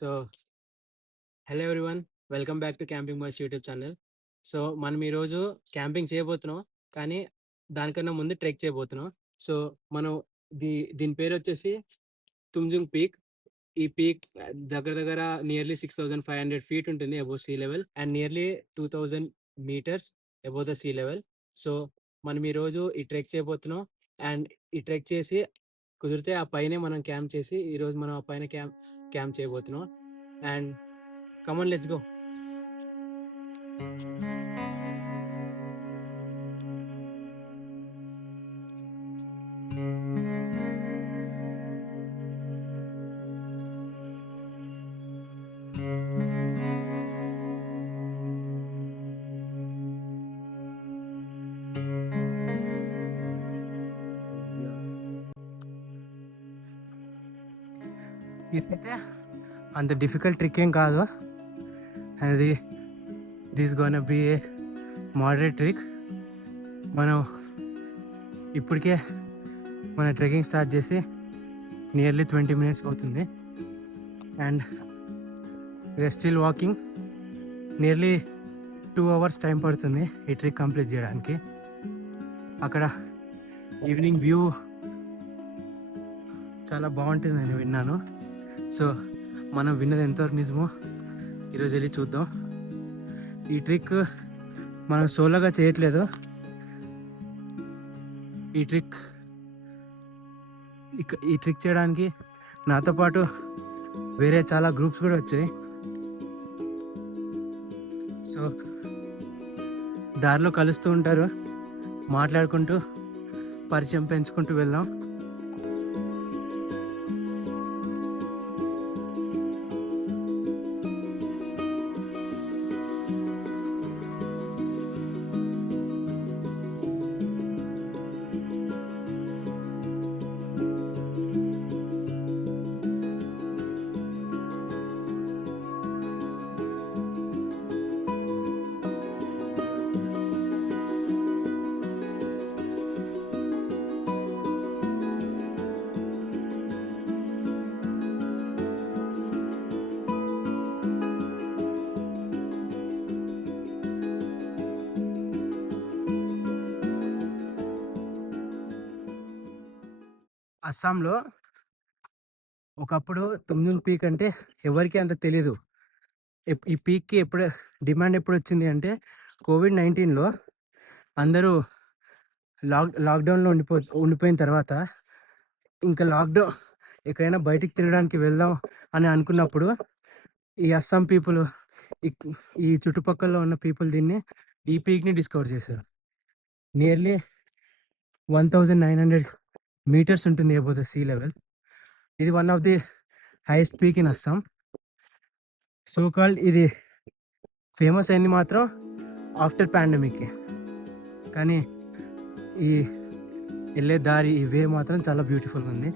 So, hello everyone. Welcome back to camping boys YouTube channel. So, మనం ఈరోజు క్యాంపింగ్ చేయబోతున్నాం. కానీ దానికన్నా ముందు ట్రెక్ చేయబోతున్నాం. సో, మనం దీని పేరొచ్చేసి తుంజుంగ్ పీక్. ఈ పీక్ దగ్గర దగ్గర నియర్లీ 6500 ఫీట్ ఉంటుంది above sea level and nearly 2000 metres above the sea level. So, మనం ఈరోజు ఈ ట్రెక్ చేయబోతున్నాం. అండ్ ఈ ట్రెక్ చేసి కుదిరితే ఆ పైనే మనం క్యాంప్ చేసి ఈరోజు మనం ఆ పైన క్యాంప్ చేయబోతున్నాం. And come on, let's go. ఇదైతే అంత డిఫికల్ట్ ట్రిక్ ఏం కాదు. అది this gonna be a moderate trek. మనం ఇప్పటికే మన ట్రెక్కింగ్ స్టార్ట్ చేసి నియర్లీ 20 మినిట్స్ అవుతుంది. And we are still walking. Nearly 2 hours time పడుతుంది ఈ ట్రిక్ కంప్లీట్ చేయడానికి. అక్కడ ఈవినింగ్ వ్యూ చాలా బాగుంటుందని విన్నాను. సో మనం విన్నది ఎంతవరకు నిజమో ఈరోజు వెళ్ళి చూద్దాం. ఈ ట్రిక్ మనం సోలోగా చేయట్లేదు. ఈ ట్రిక్ చేయడానికి నాతో పాటు వేరే చాలా గ్రూప్స్ కూడా వచ్చాయి. సో దారిలో కలుస్తూ ఉంటారు, మాట్లాడుకుంటూ పరిచయం పెంచుకుంటూ వెళ్దాం. అస్సాంలో ఒకప్పుడు తుమ్జుంగ్ పీక్ అంటే ఎవరికి అంత తెలీదు. ఈ పీక్కి డిమాండ్ ఎప్పుడు వచ్చింది అంటే కోవిడ్-19లో అందరూ లాక్డౌన్లో ఉండిపోయిన తర్వాత ఇంకా ఎక్కడైనా బయటికి తిరగడానికి వెళ్దాం అని అనుకున్నప్పుడు ఈ అస్సాం పీపుల్, ఈ చుట్టుపక్కల ఉన్న పీపుల్ ఈ పీక్ని డిస్కవర్ చేశారు. నియర్లీ 1900 మీటర్స్ ఉంటుంది అబౌవ్ ద సీ లెవెల్. ఇది one of the highest peak in Assam. So called ఇది ఫేమస్ అయింది మాత్రం ఆఫ్టర్ పాండమిక్. కానీ ఈ వెళ్ళే దారి, ఈ వే మాత్రం చాలా బ్యూటిఫుల్గా ఉంది.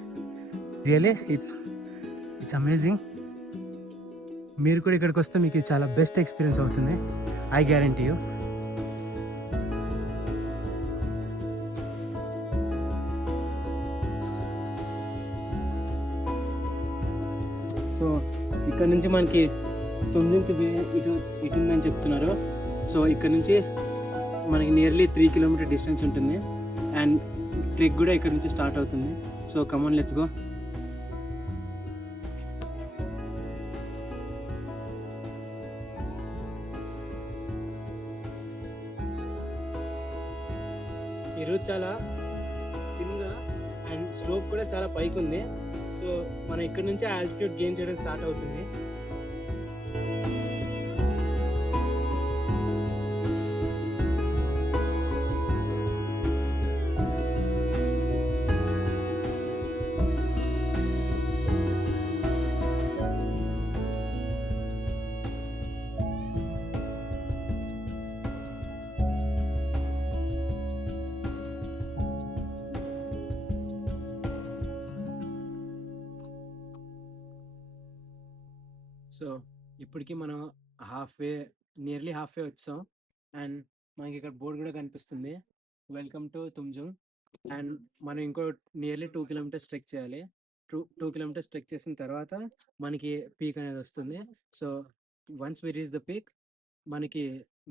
Really it's amazing. మీరు కూడా ఇక్కడికి వస్తే మీకు ఇది చాలా బెస్ట్ ఎక్స్పీరియన్స్ అవుతుంది, ఐ గ్యారంటీ యూ. సో ఇక్కడ నుంచి మనకి తుంజుంగ్ ఇటు ఉందని చెప్తున్నారు. సో ఇక్కడ నుంచి మనకి నియర్లీ 3 కిలోమీటర్ డిస్టెన్స్ ఉంటుంది. అండ్ ట్రెక్ కూడా ఇక్కడ నుంచి స్టార్ట్ అవుతుంది. So come on, let's go. ఈ రూట్ చాలా థిన్గా అండ్ స్లోప్ కూడా చాలా పైకి ఉంది. సో మనం ఇక్కడ నుంచి ఆల్టిట్యూడ్ గెయిన్ చేయడం స్టార్ట్ అవుతుంది. సో ఇప్పటికి మనం నియర్లీ హాఫ్ వే వచ్చాం. అండ్ మనకి ఇక్కడ బోర్డు కూడా కనిపిస్తుంది, వెల్కమ్ టు తుంజుంగ్. అండ్ మనం ఇంకో నియర్లీ 2 కిలోమీటర్స్ ట్రెక్ చేయాలి. 2 కిలోమీటర్స్ ట్రెక్ చేసిన తర్వాత మనకి పీక్ అనేది వస్తుంది. So, once we reach the peak మనకి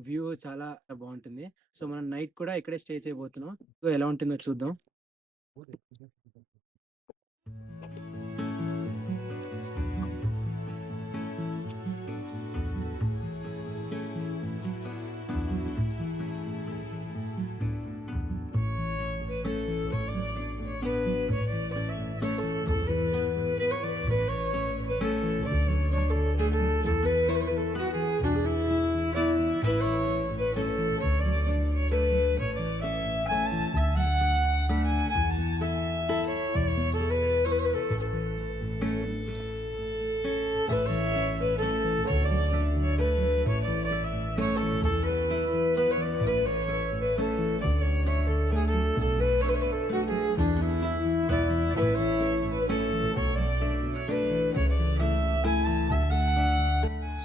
వ్యూ చాలా బావుంటుంది. సో, మనం నైట్ కూడా ఇక్కడే స్టే చేయబోతున్నాం. సో, ఎలా ఉంటుందో చూద్దాం.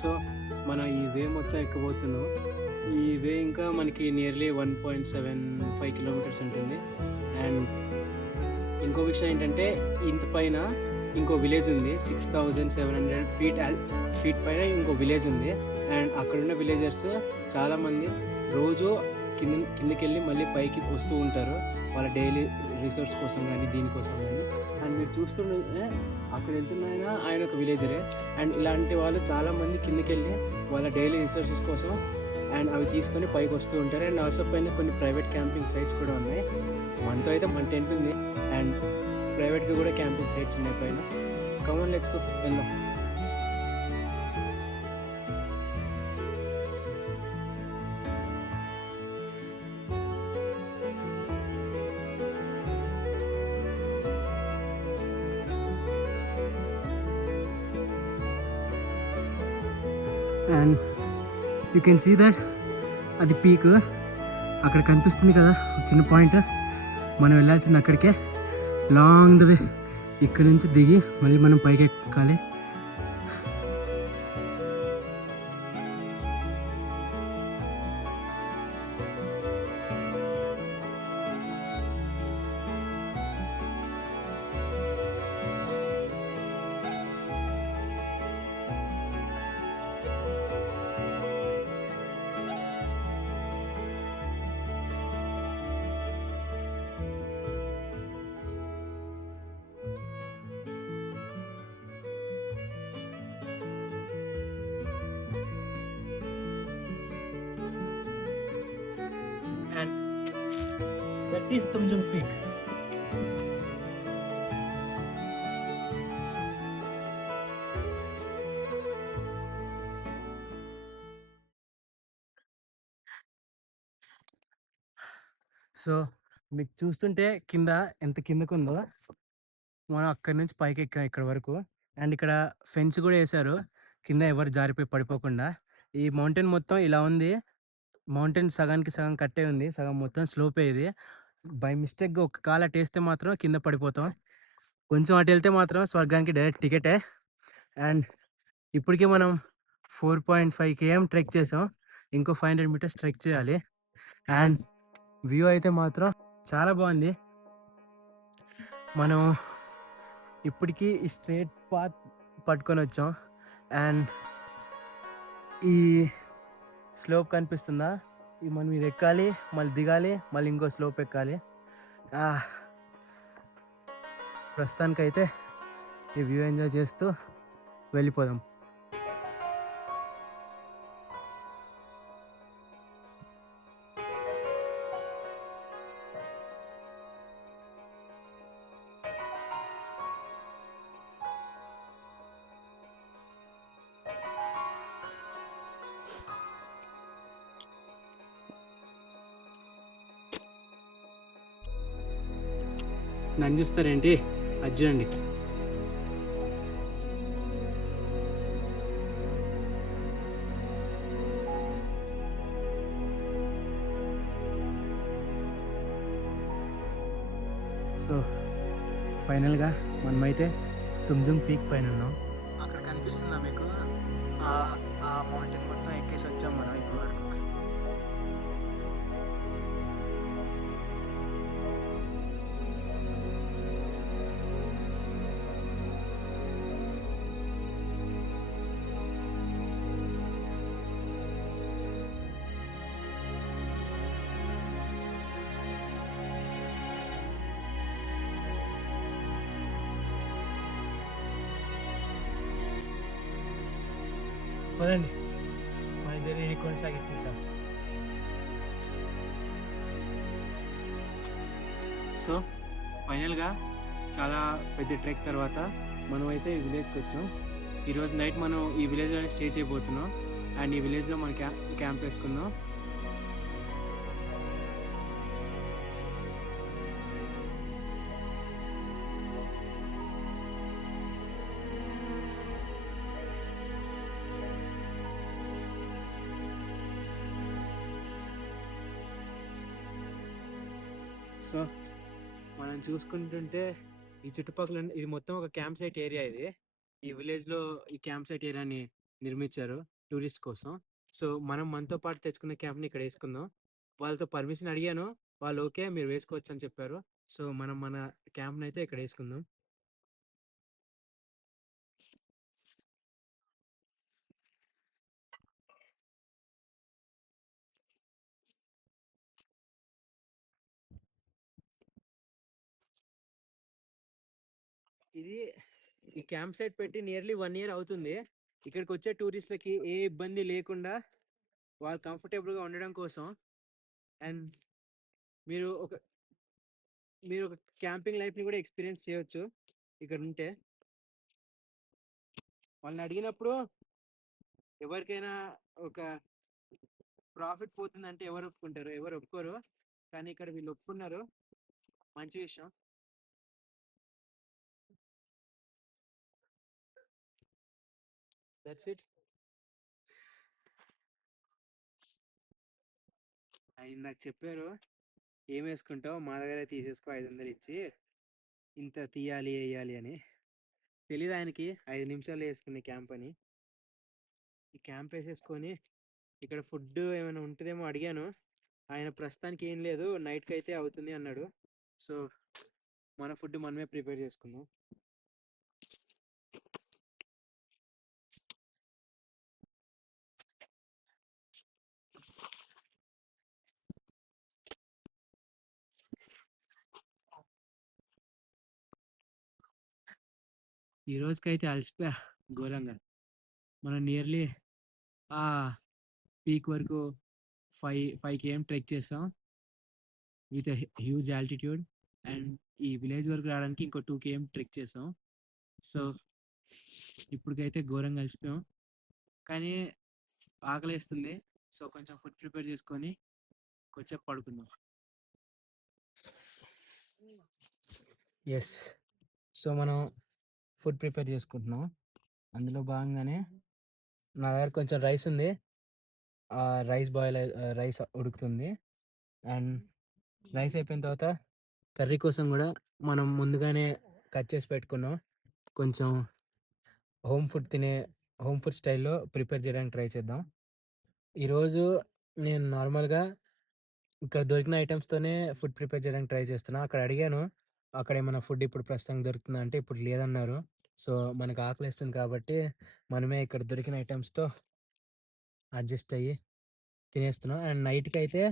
సో, మనం ఈ వే మొత్తం ఎక్కబోతున్నాం. ఈ వే ఇంకా మనకి నియర్లీ 1.75 కిలోమీటర్స్ ఉంటుంది. అండ్ ఇంకో విషయం ఏంటంటే ఇంత పైన ఇంకో విలేజ్ ఉంది. 6700 ఫీట్ పైన ఇంకో విలేజ్ ఉంది. అండ్ అక్కడున్న విలేజర్స్ చాలామంది రోజు కిందకెళ్ళి మళ్ళీ పైకి వస్తూ ఉంటారు. వాళ్ళ డైలీ రిసోర్స్ కోసం కానీ దీనికోసం కానీ. అండ్ మీరు చూస్తుంటే అక్కడ వెళ్తున్న ఆయన ఒక విలేజరే. అండ్ ఇలాంటి వాళ్ళు చాలామంది కిందకెళ్ళి వాళ్ళ డైలీ రిసోర్సెస్ కోసం అండ్ అవి తీసుకొని పైకి వస్తూ ఉంటారు. అండ్ ఆల్సో పైన కొన్ని ప్రైవేట్ క్యాంపింగ్ సైట్స్ కూడా ఉన్నాయి. మనతో అయితే మన టెంట్ ఉంది. అండ్ ప్రైవేట్గా కూడా క్యాంపింగ్ సైట్స్ ఉన్నాయి పైన. కమాన్ లెట్స్ గో వెళ్దాం. And you can see that అది పీక్ అక్కడ కనిపిస్తుంది కదా చిన్న పాయింట్. మనం వెళ్ళాల్సింది అక్కడికే. లాంగ్ ద వే ఇక్కడ నుంచి దిగి మళ్ళీ మనం పైకి ఎక్కాలి. And that is Tumjung Peak. So మీకు చూస్తుంటే కింద ఎంత కిందకుందో, మనం అక్కడి నుంచి పైకి ఎక్కాం ఇక్కడ వరకు. అండ్ ఇక్కడ ఫెన్స్ కూడా వేశారు కింద ఎవరు జారిపోయి పడిపోకుండా. ఈ మౌంటైన్ మొత్తం ఇలా ఉంది. మౌంటైన్ సగానికి సగం కట్టే ఉంది, సగం మొత్తం స్లోపే ఇది. బై మిస్టేక్గా ఒక కాలు అటు వేస్తే మాత్రం కింద పడిపోతాం. కొంచెం అటు వెళ్తే మాత్రం స్వర్గానికి డైరెక్ట్ టికెటే. అండ్ ఇప్పటికే మనం 4.5 km ట్రెక్ చేసాం. ఇంకో 500 మీటర్స్ ట్రెక్ చేయాలి. అండ్ వ్యూ అయితే మాత్రం చాలా బాగుంది. మనం ఇప్పటికీ ఈ స్ట్రేట్ పాత్ పట్టుకొని వచ్చాం. అండ్ ఈ స్లోప్ కనిపిస్తుందా, ఈ మనం ఇది ఎక్కాలి, మళ్ళీ దిగాలి, మళ్ళీ ఇంకో స్లోప్ ఎక్కాలి. ప్రస్తుతానికైతే ఈ వ్యూ ఎంజాయ్ చేస్తూ వెళ్ళిపోదాం. నన్ను చూస్తారేంటి, అది చూడండి. సో ఫైనల్గా మనమైతే తుంజుంగ్ పీక్ పైన ఉన్నాం. అక్కడ కనిపిస్తుందా మీకు? ఆ మౌంటైన్ మొత్తం ఎక్కేసి వచ్చాం మనం ఇప్పుడు వరకు. పదండి మన జర్నీ కొనసాగించేద్దాం. సో ఫైనల్గా చాలా పెద్ద ట్రెక్ తర్వాత మనం అయితే ఈ విలేజ్కి వచ్చాం. ఈరోజు నైట్ మనం ఈ విలేజ్లోనే స్టే చేయబోతున్నాం. అండ్ ఈ విలేజ్లో మనం క్యాంప్ వేసుకున్నాం. సో మనం చూసుకుంటుంటే ఈ చుట్టుపక్కల ఇది మొత్తం ఒక క్యాంప్ సైట్ ఏరియా. ఇది ఈ విలేజ్లో ఈ క్యాంప్ సైట్ ఏరియాని నిర్మించారు టూరిస్ట్ కోసం. సో మనం మనతో పాటు తెచ్చుకున్న క్యాంప్ని ఇక్కడ వేసుకుందాం. వాళ్ళతో పర్మిషన్ అడిగాను, వాళ్ళు ఓకే మీరు వేసుకోవచ్చు అని చెప్పారు. సో మనం మన క్యాంప్ని అయితే ఇక్కడ వేసుకుందాం. ఇది ఈ క్యాంప్ సైట్ పెట్టి నియర్లీ 1 year అవుతుంది. ఇక్కడికి వచ్చే టూరిస్టులకి ఏ ఇబ్బంది లేకుండా వాళ్ళు కంఫర్టబుల్గా ఉండడం కోసం. అండ్ మీరు ఒక మీరు ఒక క్యాంపింగ్ లైఫ్ని కూడా ఎక్స్పీరియన్స్ చేయొచ్చు ఇక్కడ ఉంటే. వాళ్ళని అడిగినప్పుడు ఎవరికైనా ఒక ప్రాఫిట్ పోతుందంటే ఎవరు ఒప్పుకుంటారు? ఎవరు ఒప్పుకోరు. కానీ ఇక్కడ వీళ్ళు ఒప్పుకున్నారు, మంచి విషయం. That's it. ఆయన నాకు చెప్పారు ఏం వేసుకుంటావు, మా దగ్గర తీసేసుకో 500 ఇచ్చి, ఇంత తీయాలి వేయాలి అని. తెలీదు ఆయనకి 5 నిమిషాలు వేసుకునే క్యాంప్ అని. ఈ క్యాంప్ వేసేసుకొని ఇక్కడ ఫుడ్ ఏమైనా ఉంటుందేమో అడిగాను. ఆయన ప్రస్తుతానికి ఏం లేదు, నైట్కి అయితే అవుతుంది అన్నాడు. సో మన ఫుడ్ మనమే ప్రిపేర్ చేసుకుందాం. ఈ రోజుకైతే అలసిపోయా ఘోరంగా. మనం నియర్లీ ఆ పీక్ వరకు 5 km ట్రెక్ చేస్తాం విత్ హ్యూజ్ ఆల్టిట్యూడ్. అండ్ ఈ విలేజ్ వరకు రావడానికి ఇంకో 2 km ట్రెక్ చేసాం. సో ఇప్పటికైతే ఘోరంగా అలసిపోయాం, కానీ ఆకలేస్తుంది. సో కొంచెం ఫుడ్ ప్రిపేర్ చేసుకొని కొంచెం పడుకుందాం. ఎస్, సో మనం ఫుడ్ ప్రిపేర్ చేసుకుంటున్నాం. అందులో భాగంగానే నా దగ్గర కొంచెం రైస్ ఉంది. ఆ రైస్ ఉడుకుతుంది. అండ్ రైస్ అయిపోయిన తర్వాత కర్రీ కోసం కూడా మనం ముందుగానే కట్ చేసి పెట్టుకున్నాం. కొంచెం హోమ్ ఫుడ్ స్టైల్లో ప్రిపేర్ చేయడానికి ట్రై చేద్దాం. ఈరోజు నేను నార్మల్గా ఇక్కడ దొరికిన ఐటమ్స్తోనే ఫుడ్ ప్రిపేర్ చేయడానికి ట్రై చేస్తున్నా. అక్కడ అడిగాను, అక్కడ ఏమైనా ఫుడ్ ఇప్పుడు ప్రస్తుతానికి దొరుకుతుందా అంటే ఇప్పుడు లేదన్నారు. సో మనకు ఆకలిస్తుంది కాబట్టి మనమే ఇక్కడ దొరికిన ఐటమ్స్తో అడ్జస్ట్ అయ్యి తినేస్తున్నాం. అండ్ నైట్కి అయితే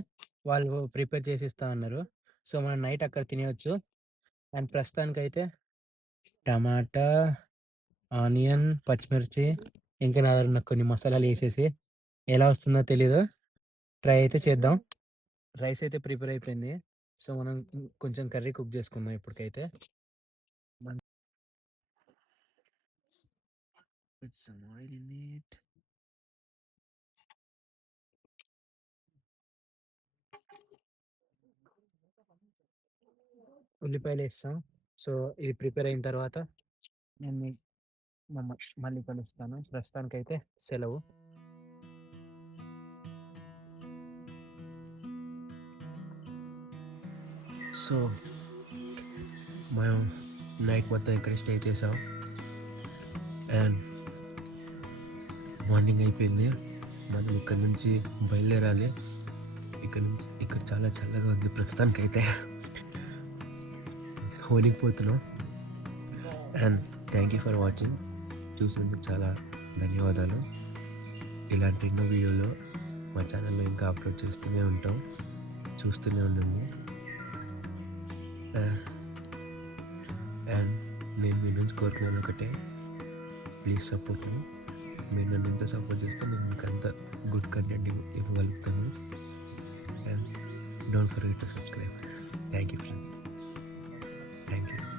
వాళ్ళు ప్రిపేర్ చేసి ఇస్తా అన్నారు. సో మనం నైట్ అక్కడ తినేయచ్చు. అండ్ ప్రస్తుతానికైతే టమాటా, ఆనియన్, పచ్చిమిర్చి, ఇంకా నా దగ్గర ఉన్న కొన్ని మసాలాలు వేసేసి ఎలా వస్తుందో తెలీదు, ట్రై అయితే చేద్దాం. రైస్ అయితే ప్రిపేర్ అయిపోయింది. సో మనం కొంచెం కర్రీ కుక్ చేసుకుందాం ఇప్పటికైతే. ఉల్లిపాయలు వేస్తాం. సో ఇది ప్రిపేర్ అయిన తర్వాత నేను మళ్ళీ కలుస్తాను. ప్రస్తుతానికైతే సెలవు. సో మనం నైట్ మొత్తం ఇక్కడ స్టే చేసాం. అండ్ మార్నింగ్ అయిపోయింది. మనం ఇక్కడ నుంచి బయలుదేరాలి. ఇక్కడ చాలా చల్లగా ఉంది ప్రస్తుతానికైతే. వణికిపోతున్నాం. And thank you for watching. చూసినందుకు చాలా ధన్యవాదాలు. ఇలాంటి ఎన్నో వీడియోలు మా ఛానల్లో ఇంకా అప్లోడ్ చేస్తూనే ఉంటాం, చూస్తూనే ఉండండి. అండ్ నేను మీ నుంచి కోరుకున్నాను ఒకటే, ప్లీజ్ సపోర్ట్ మీ. మీరు నన్ను ఎంత సపోర్ట్ చేస్తే నేను మీకు అంత గుడ్ కంటెంట్ ఇవ్వగలుగుతాను. And don't forget to subscribe. Thank you friends. Thank you.